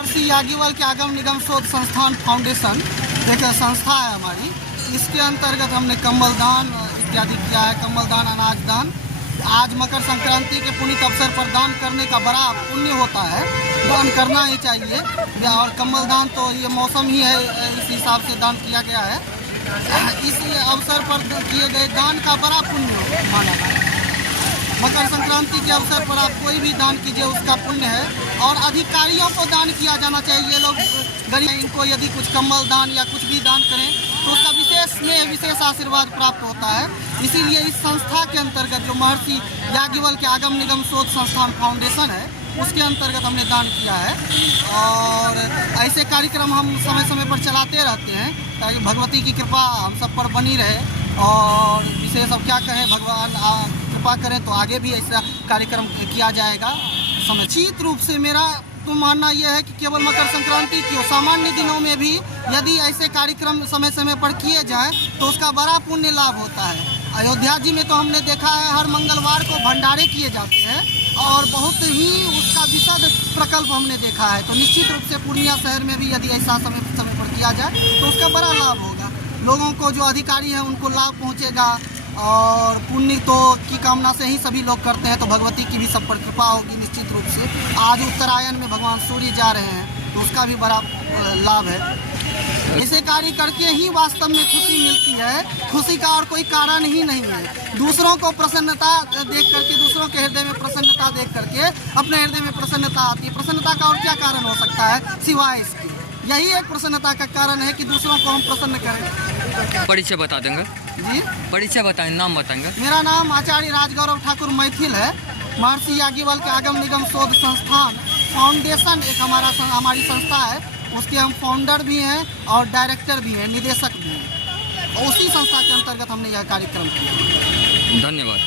महर्षि याज्ञवल्क्य के आगम निगम शोध संस्थान फाउंडेशन एक संस्था है हमारी। इसके अंतर्गत हमने कम्बल दान इत्यादि किया है। कम्बल दान, अनाज दान। आज मकर संक्रांति के पुनीत अवसर पर दान करने का बड़ा पुण्य होता है, दान करना ही चाहिए। और कम्बल दान तो ये मौसम ही है, इस हिसाब से दान किया गया है। इस अवसर पर किए गए दान का बड़ा पुण्य माना है। मकर संक्रांति के अवसर पर आप कोई भी दान कीजिए, उसका पुण्य है। और अधिकारियों को दान किया जाना चाहिए। लोग गरीब, इनको यदि कुछ कम्बल दान या कुछ भी दान करें तो उसका विशेष स्नेह, विशेष आशीर्वाद प्राप्त होता है। इसीलिए इस संस्था के अंतर्गत जो महर्षि याज्ञवल्क्य के आगम निगम शोध संस्थान फाउंडेशन है, उसके अंतर्गत हमने दान किया है। और ऐसे कार्यक्रम हम समय समय पर चलाते रहते हैं ताकि भगवती की कृपा हम सब पर बनी रहे। और विशेष अब क्या कहें, भगवान कृपा करें तो आगे भी ऐसा कार्यक्रम किया जाएगा। निश्चित रूप से मेरा तो मानना यह है कि केवल मकर संक्रांति क्यों, सामान्य दिनों में भी यदि ऐसे कार्यक्रम समय समय पर किए जाएं तो उसका बड़ा पुण्य लाभ होता है। अयोध्या जी में तो हमने देखा है हर मंगलवार को भंडारे किए जाते हैं और बहुत ही उसका विशद प्रकल्प हमने देखा है। तो निश्चित रूप से पूर्णिया शहर में भी यदि ऐसा समय पर किया जाए तो उसका बड़ा लाभ होगा। लोगों को, जो अधिकारी हैं, उनको लाभ पहुँचेगा। और पुण्य तो की कामना से ही सभी लोग करते हैं, तो भगवती की भी सब पर कृपा होगी निश्चित रूप से। आज उत्तरायण में भगवान सूर्य जा रहे हैं तो उसका भी बड़ा लाभ है। ऐसे कार्य करके ही वास्तव में खुशी मिलती है। खुशी का और कोई कारण ही नहीं है। दूसरों को प्रसन्नता देख करके, दूसरों के हृदय में प्रसन्नता देख करके अपने हृदय में प्रसन्नता आती है। प्रसन्नता का और क्या कारण हो सकता है सिवाय इसके? यही एक प्रसन्नता का कारण है कि दूसरों को हम प्रसन्न करें। परिचय बता देंगे जी, परिचय बताएं, नाम बताएंगे। मेरा नाम आचार्य राजगौरव ठाकुर मैथिल है। महर्षि याज्ञवल्क्य के आगम निगम शोध संस्थान फाउंडेशन एक हमारी संस्था है। उसके हम फाउंडर भी हैं और डायरेक्टर भी हैं, निदेशक भी हैं। और उसी संस्था के अंतर्गत हमने यह कार्यक्रम किया। धन्यवाद।